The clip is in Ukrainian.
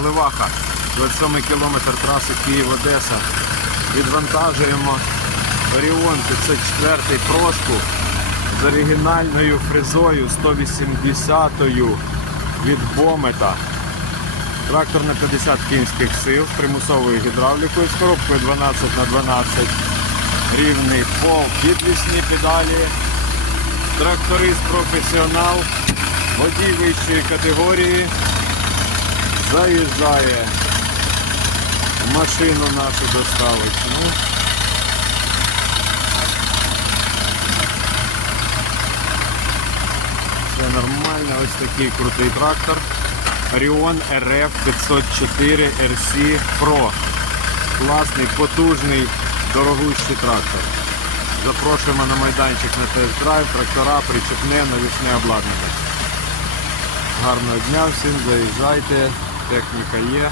Гливаха, 27 кілометр траси Київ-Одеса. Відвантажуємо Оріон 504 прошку з оригінальною фрезою 180-ю від Бомета. Трактор на 50 кінських сил з примусовою гідравлікою з коробкою 12 на 12 рівний пол, підвісні педалі. Тракторист професіонал, водій вищої категорії заїжджає машину нашу доставочну. Все нормально, ось такий крутий трактор. Orion RF 504 RC Pro. Класний, потужний, дорогущий трактор. Запрошуємо на майданчик на тест-драйв, трактора, причепне, навісне обладнання. Гарного дня всім, заїжджайте, техніка є.